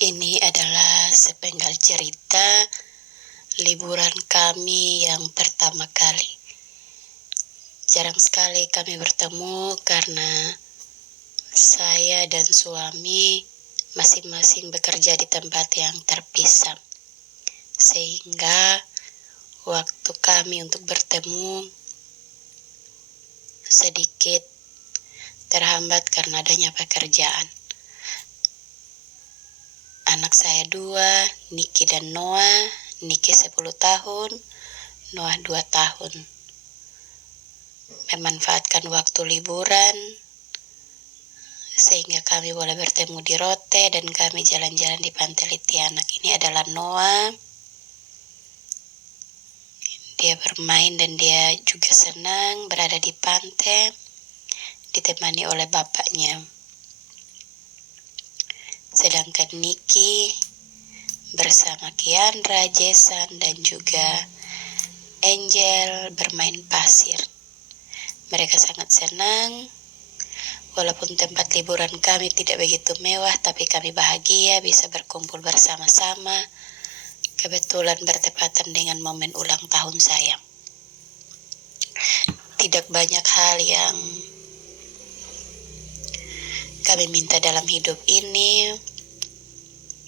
Ini adalah sepenggal cerita liburan kami yang pertama kali. Jarang sekali kami bertemu karena saya dan suami masing-masing bekerja di tempat yang terpisah. Sehingga waktu kami untuk bertemu sedikit terhambat karena adanya pekerjaan. Anak saya 2, Niki dan Noah. Niki 10 tahun, Noah 2 tahun. Memanfaatkan waktu liburan sehingga kami boleh bertemu di Rote dan kami jalan-jalan di Pantai Litianak. Ini adalah Noah. Dia bermain dan dia juga senang berada di pantai ditemani oleh bapaknya. Sedangkan Niki bersama Kiandra, Jason dan juga Angel bermain pasir. Mereka sangat senang. Walaupun tempat liburan kami tidak begitu mewah, tapi kami bahagia bisa berkumpul bersama-sama. Kebetulan bertepatan dengan momen ulang tahun saya. Tidak banyak hal yang kami minta dalam hidup ini.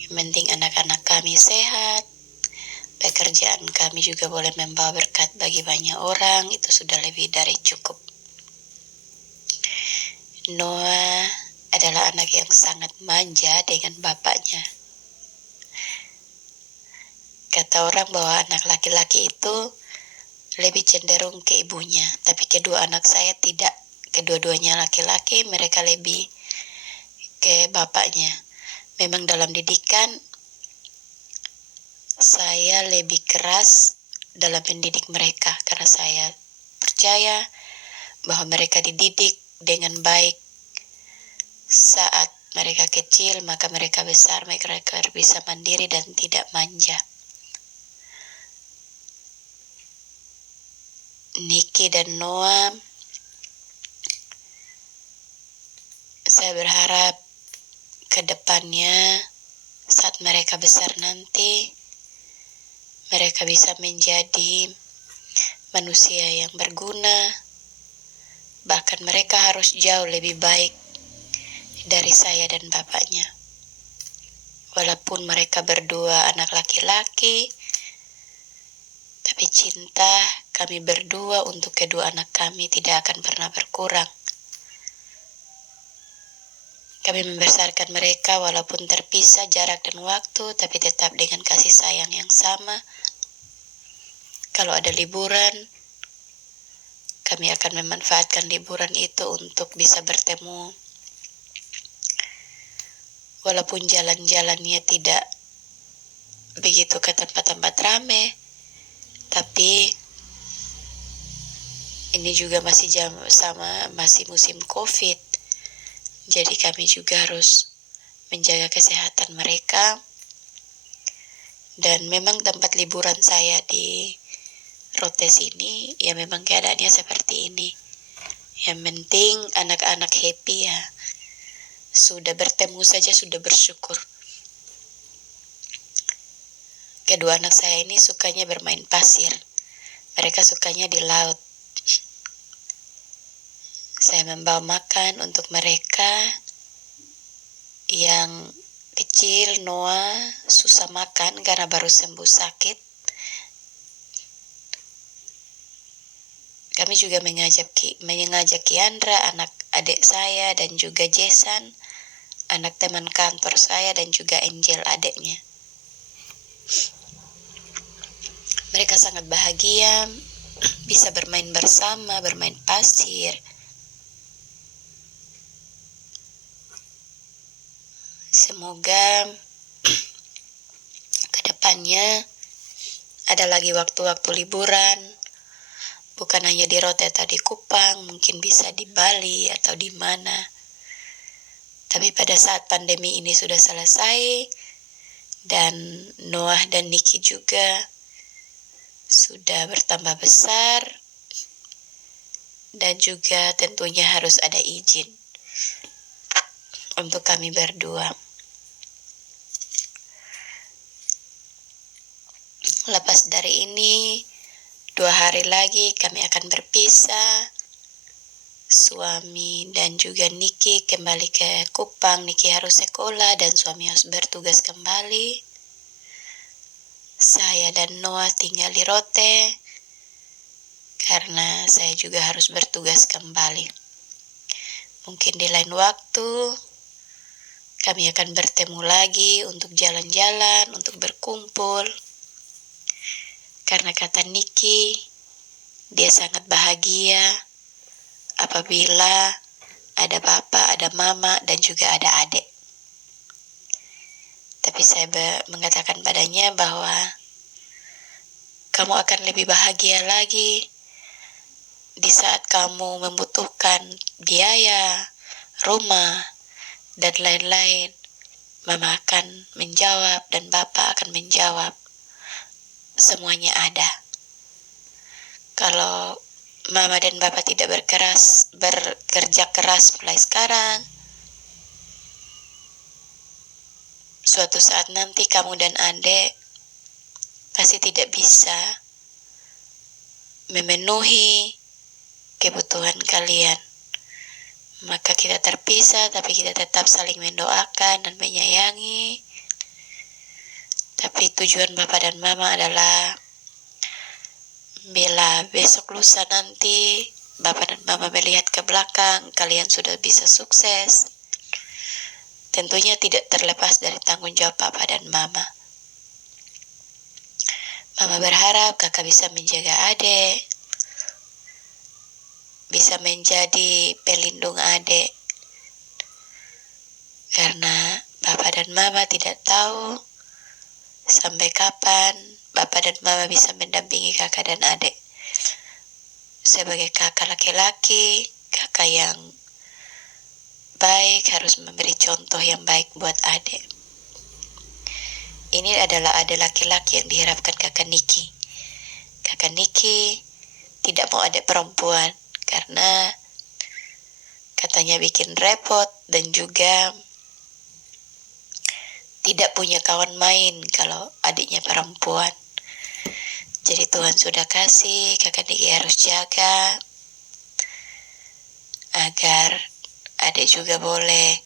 Yang penting anak-anak kami sehat. Pekerjaan kami juga boleh membawa berkat bagi banyak orang. Itu sudah lebih dari cukup. Noah adalah anak yang sangat manja dengan bapaknya. Kata orang bahwa anak laki-laki itu lebih cenderung ke ibunya. Tapi kedua anak saya tidak. Kedua-duanya laki-laki, mereka lebih ke bapaknya. Memang dalam didikan, saya lebih keras dalam mendidik mereka. Karena saya percaya bahwa mereka dididik dengan baik saat mereka kecil, maka mereka besar, mereka bisa mandiri dan tidak manja. Niki dan Noah, saya berharap ke depannya saat mereka besar nanti, mereka bisa menjadi manusia yang berguna. Bahkan mereka harus jauh lebih baik dari saya dan bapaknya. Walaupun mereka berdua anak laki-laki, tapi cinta kami berdua untuk kedua anak kami tidak akan pernah berkurang. Kami membesarkan mereka walaupun terpisah jarak dan waktu, tapi tetap dengan kasih sayang yang sama. Kalau ada liburan, kami akan memanfaatkan liburan itu untuk bisa bertemu. Walaupun jalan-jalannya tidak begitu ke tempat-tempat ramai, tapi ini juga masih masih musim COVID. Jadi kami juga harus menjaga kesehatan mereka. Dan memang tempat liburan saya di Rote sini, ya memang keadaannya seperti ini. Yang penting anak-anak happy ya. Sudah bertemu saja sudah bersyukur. Kedua anak saya ini sukanya bermain pasir. Mereka sukanya di laut. Saya membawa makan untuk mereka. Yang kecil, Noah, susah makan karena baru sembuh sakit. Kami juga mengajak Kiandra, anak adik saya, dan juga Jason, anak teman kantor saya, dan juga Angel adiknya. Mereka sangat bahagia bisa bermain bersama, bermain pasir. Semoga ke depannya ada lagi waktu-waktu liburan, bukan hanya di Rote atau di Kupang, mungkin bisa di Bali atau di mana. Tapi pada saat pandemi ini sudah selesai, dan Noah dan Niki juga sudah bertambah besar, dan juga tentunya harus ada izin untuk kami berdua. Lepas dari ini, 2 hari lagi kami akan berpisah. Suami dan juga Niki kembali ke Kupang. Niki harus sekolah dan suami harus bertugas kembali. Saya dan Noah tinggal di Rote karena saya juga harus bertugas kembali. Mungkin di lain waktu kami akan bertemu lagi untuk jalan-jalan, untuk berkumpul. Karena kata Niki, dia sangat bahagia apabila ada papa, ada mama, dan juga ada adik. Tapi saya mengatakan padanya bahwa kamu akan lebih bahagia lagi di saat kamu membutuhkan biaya, rumah, dan lain-lain. Mama akan menjawab dan Bapak akan menjawab. Semuanya ada. Kalau Mama dan Bapak tidak bekerja keras mulai sekarang, suatu saat nanti kamu dan adik pasti tidak bisa memenuhi kebutuhan kalian. Maka kita terpisah, tapi kita tetap saling mendoakan dan menyayangi. Tapi tujuan Bapak dan Mama adalah bila besok lusa nanti Bapak dan Mama melihat ke belakang, kalian sudah bisa sukses. Tentunya tidak terlepas dari tanggung jawab Papa dan Mama. Mama berharap kakak bisa menjaga adik, bisa menjadi pelindung adik. Karena Papa dan Mama tidak tahu sampai kapan Bapak dan Mama bisa mendampingi kakak dan adik. Sebagai kakak laki-laki, kakak yang baik harus memberi contoh yang baik buat adik. Ini adalah adik laki-laki yang diharapkan kakak Niki. Kakak Niki tidak mau adik perempuan karena katanya bikin repot dan juga tidak punya kawan main kalau adiknya perempuan. Jadi Tuhan sudah kasih, kakak Niki harus jaga agar adik juga boleh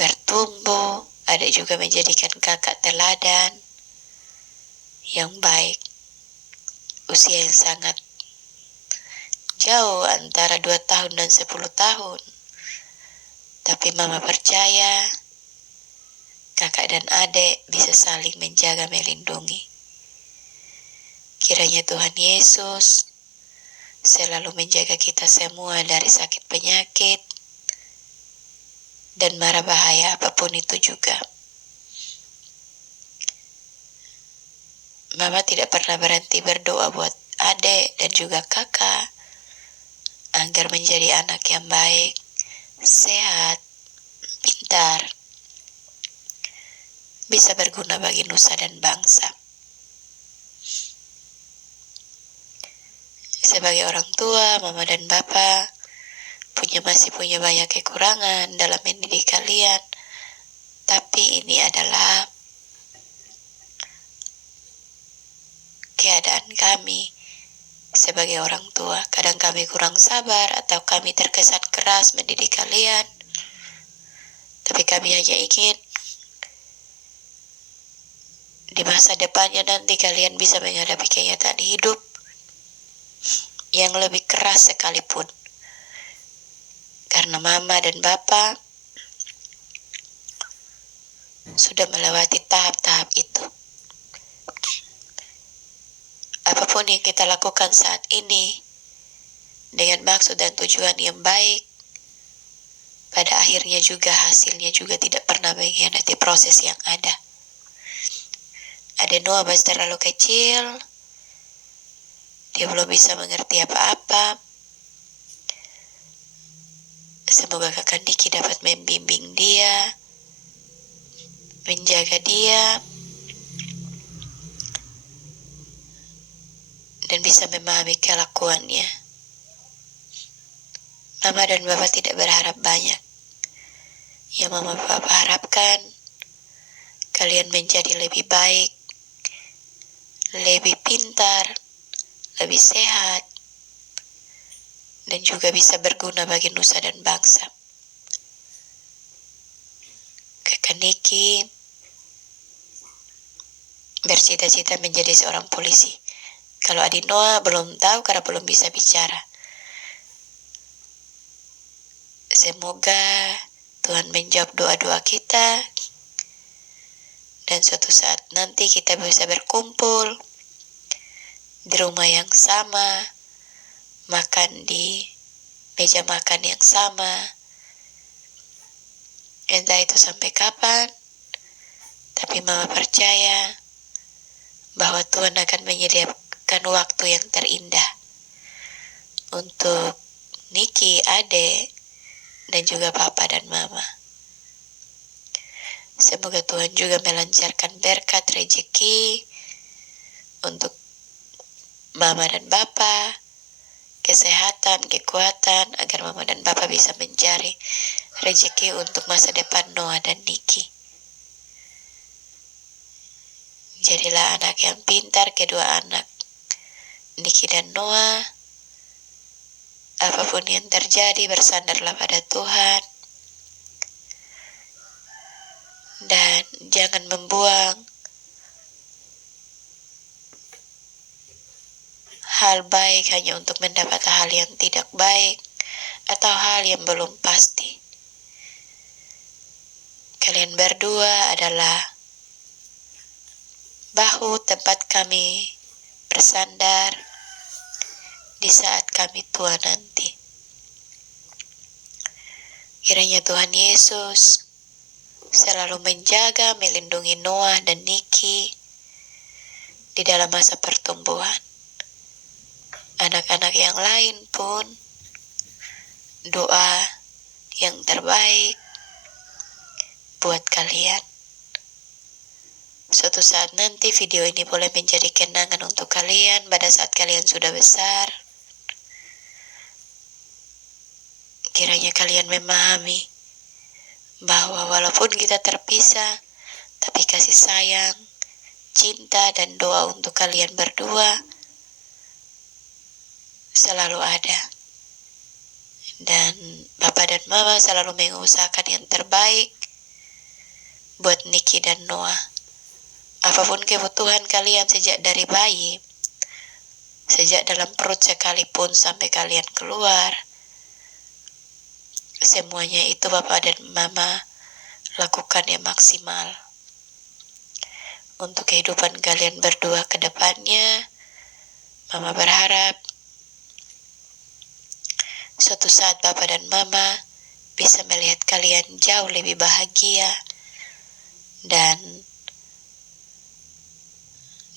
bertumbuh, adik juga menjadikan kakak teladan yang baik. Usia yang sangat jauh antara 2 tahun dan 10 tahun. Tapi Mama percaya kakak dan adik bisa saling menjaga melindungi. Kiranya Tuhan Yesus selalu menjaga kita semua dari sakit penyakit dan mara bahaya apapun itu juga. Mama tidak pernah berhenti berdoa buat adik dan juga kakak agar menjadi anak yang baik, sehat, pintar, bisa berguna bagi nusa dan bangsa. Sebagai orang tua, Mama dan Papa masih punya banyak kekurangan dalam mendidik kalian. Tapi ini adalah keadaan kami sebagai orang tua. Kadang kami kurang sabar atau kami terkesan keras mendidik kalian. Tapi kami hanya ingin di masa depannya nanti kalian bisa menghadapi kenyataan hidup yang lebih keras sekalipun. Karena Mama dan Papa sudah melewati tahap-tahap itu. Apapun yang kita lakukan saat ini dengan maksud dan tujuan yang baik, pada akhirnya juga hasilnya juga tidak pernah mengkhianati proses yang ada. Ada Noah masih terlalu kecil, dia belum bisa mengerti apa-apa. Semoga kakak Niki dapat membimbing dia, menjaga dia, dan bisa memahami kelakuannya. Mama dan Bapak tidak berharap banyak. Yang Mama Bapak harapkan, kalian menjadi lebih baik lebih pintar, lebih sehat, dan juga bisa berguna bagi nusa dan bangsa. Kakak Niki bercita-cita menjadi seorang polisi. Kalau adik Noah belum tahu karena belum bisa bicara. Semoga Tuhan menjawab doa-doa kita dan suatu saat nanti kita bisa berkumpul di rumah yang sama, makan di meja makan yang sama. Entah itu sampai kapan, tapi Mama percaya bahwa Tuhan akan menyediakan waktu yang terindah untuk Niki, Ade, dan juga Papa dan Mama. Semoga Tuhan juga melancarkan berkat rezeki untuk Mama dan Papa, kesehatan, kekuatan, agar Mama dan Papa bisa mencari rezeki untuk masa depan Noah dan Niki. Jadilah anak yang pintar kedua anak, Niki dan Noah. Apapun yang terjadi, bersandarlah pada Tuhan. Dan jangan membuang hal baik hanya untuk mendapat hal yang tidak baik atau hal yang belum pasti. Kalian berdua adalah bahu tempat kami bersandar di saat kami tua nanti. Kiranya Tuhan Yesus selalu menjaga, melindungi Noah dan Niki di dalam masa pertumbuhan. Anak-anak yang lain pun doa yang terbaik buat kalian. Suatu saat nanti video ini boleh menjadi kenangan untuk kalian pada saat kalian sudah besar. Kiranya kalian memahami bahwa walaupun kita terpisah, tapi kasih sayang, cinta, dan doa untuk kalian berdua selalu ada. Dan Papa dan Mama selalu mengusahakan yang terbaik buat Niki dan Noah. Apapun kebutuhan kalian sejak dari bayi, sejak dalam perut sekalipun sampai kalian keluar, semuanya itu Papa dan Mama lakukan yang maksimal. Untuk kehidupan kalian berdua ke depannya, Mama berharap suatu saat Papa dan Mama bisa melihat kalian jauh lebih bahagia dan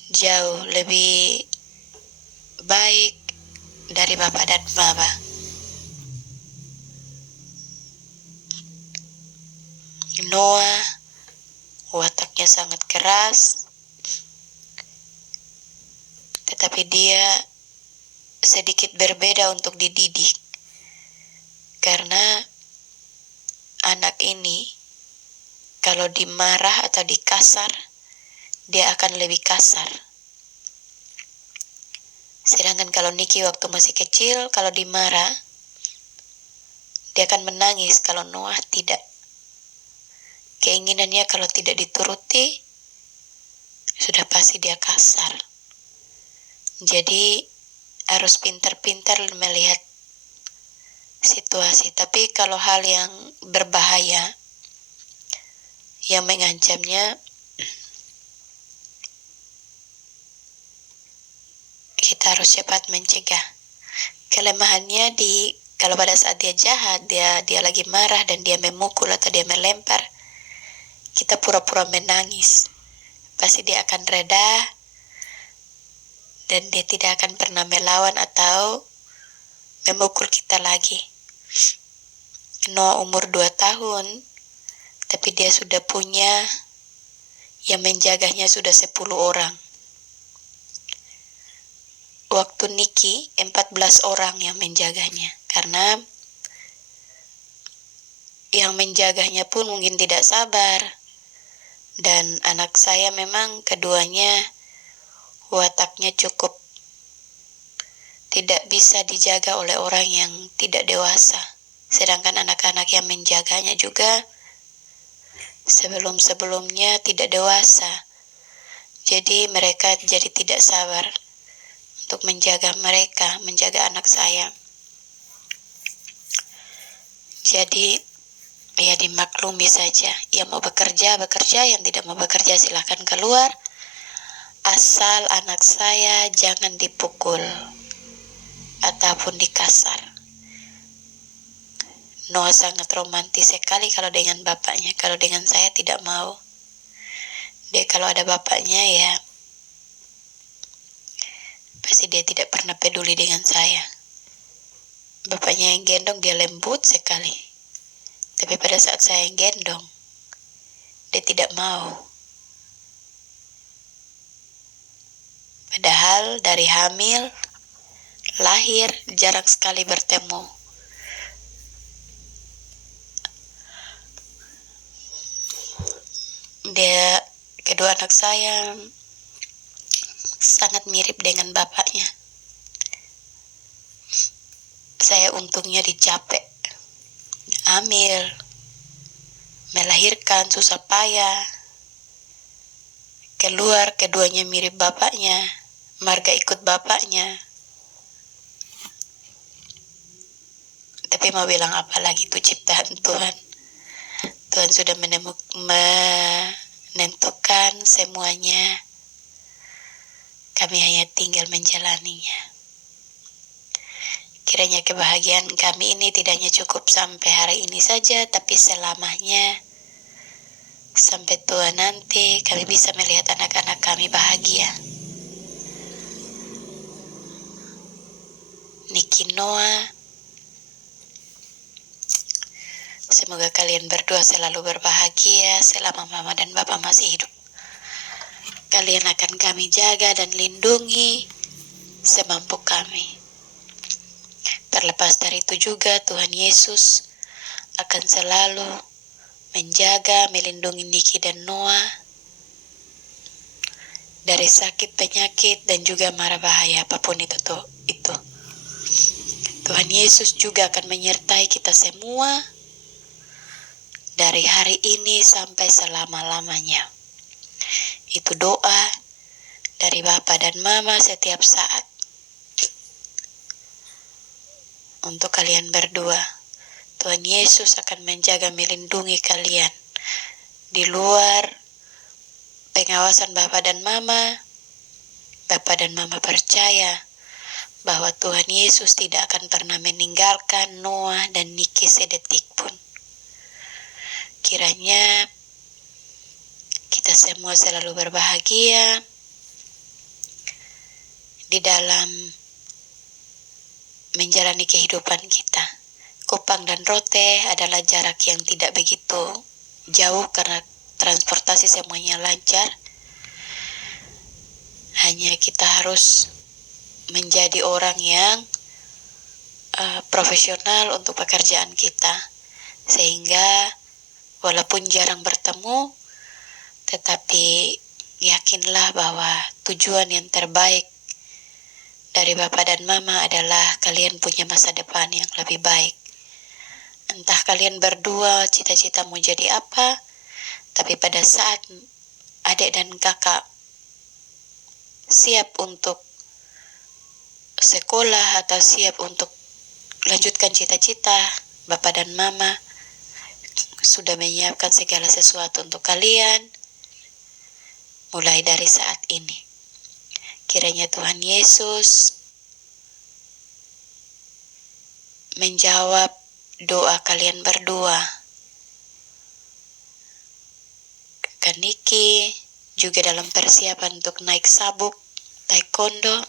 jauh lebih baik dari Papa dan Mama. Noah wataknya sangat keras, tetapi dia sedikit berbeda untuk dididik. Karena anak ini kalau dimarah atau dikasar, dia akan lebih kasar. Sedangkan kalau Niki waktu masih kecil, kalau dimarah, dia akan menangis. Kalau Noah tidak. Keinginannya kalau tidak dituruti, sudah pasti dia kasar. Jadi harus pintar-pintar melihat situasi. Tapi kalau hal yang berbahaya, yang mengancamnya, kita harus cepat mencegah. Kelemahannya kalau pada saat dia jahat, dia lagi marah dan dia memukul atau dia melempar, kita pura-pura menangis. Pasti dia akan reda dan dia tidak akan pernah melawan atau memukul kita lagi. Noah umur 2 tahun, tapi dia sudah punya yang menjaganya sudah 10 orang. Waktu Niki 14 orang yang menjaganya, karena yang menjaganya pun mungkin tidak sabar. Dan anak saya memang keduanya wataknya cukup tidak bisa dijaga oleh orang yang tidak dewasa. Sedangkan anak-anak yang menjaganya juga sebelum-sebelumnya tidak dewasa. Jadi mereka jadi tidak sabar untuk menjaga mereka, menjaga anak saya. Jadi ya dimaklumi saja. Yang mau bekerja, bekerja. Yang tidak mau bekerja silahkan keluar. Asal anak saya jangan dipukul ataupun dikasar. Noah sangat romantis sekali kalau dengan bapaknya. Kalau dengan saya tidak mau. Dia kalau ada bapaknya ya pasti dia tidak pernah peduli dengan saya. Bapaknya yang gendong dia lembut sekali. Tapi pada saat saya yang gendong, dia tidak mau. Padahal dari hamil, lahir, jarang sekali bertemu. Kedua anak saya sangat mirip dengan bapaknya. Saya untungnya dicapek, hamil, melahirkan susah payah, keluar keduanya mirip bapaknya, marga ikut bapaknya. Tapi mau bilang apa lagi, itu ciptaan Tuhan. Tuhan sudah menentukan semuanya. Kami hanya tinggal menjalaninya. Kiranya kebahagiaan kami ini tidak hanya cukup sampai hari ini saja, tapi selamanya. Sampai tua nanti kami bisa melihat anak-anak kami bahagia. Niki Noah, semoga kalian berdua selalu berbahagia selama mama dan papa masih hidup. Kalian akan kami jaga dan lindungi semampu kami. Terlepas dari itu juga Tuhan Yesus akan selalu menjaga, melindungi Niki dan Noah dari sakit, penyakit, dan juga mara bahaya apapun itu. Tuhan Yesus juga akan menyertai kita semua dari hari ini sampai selama-lamanya. Itu doa dari Bapa dan Mama setiap saat. Untuk kalian berdua, Tuhan Yesus akan menjaga, melindungi kalian. Di luar pengawasan Bapa dan Mama, Bapa dan Mama percaya bahwa Tuhan Yesus tidak akan pernah meninggalkan Noah dan Niki sedetik pun. Kiranya kita semua selalu berbahagia di dalam menjalani kehidupan kita. Kupang dan Rote adalah jarak yang tidak begitu jauh karena transportasi semuanya lancar. Hanya kita harus menjadi orang yang profesional untuk pekerjaan kita. Sehingga walaupun jarang bertemu, tetapi yakinlah bahwa tujuan yang terbaik dari Bapa dan Mama adalah kalian punya masa depan yang lebih baik. Entah kalian berdua cita-cita mau jadi apa, tapi pada saat adik dan kakak siap untuk sekolah atau siap untuk lanjutkan cita-cita, Bapa dan Mama sudah menyiapkan segala sesuatu untuk kalian mulai dari saat ini. Kiranya Tuhan Yesus menjawab doa kalian berdua. Kak Niki juga dalam persiapan untuk naik sabuk taekwondo.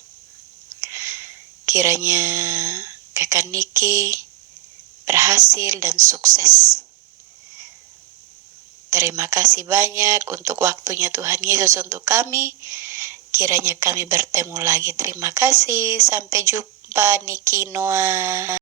Kiranya Kakak Niki berhasil dan sukses. Terima kasih banyak untuk waktunya Tuhan Yesus untuk kami. Kiranya kami bertemu lagi. Terima kasih. Sampai jumpa Niki Noah.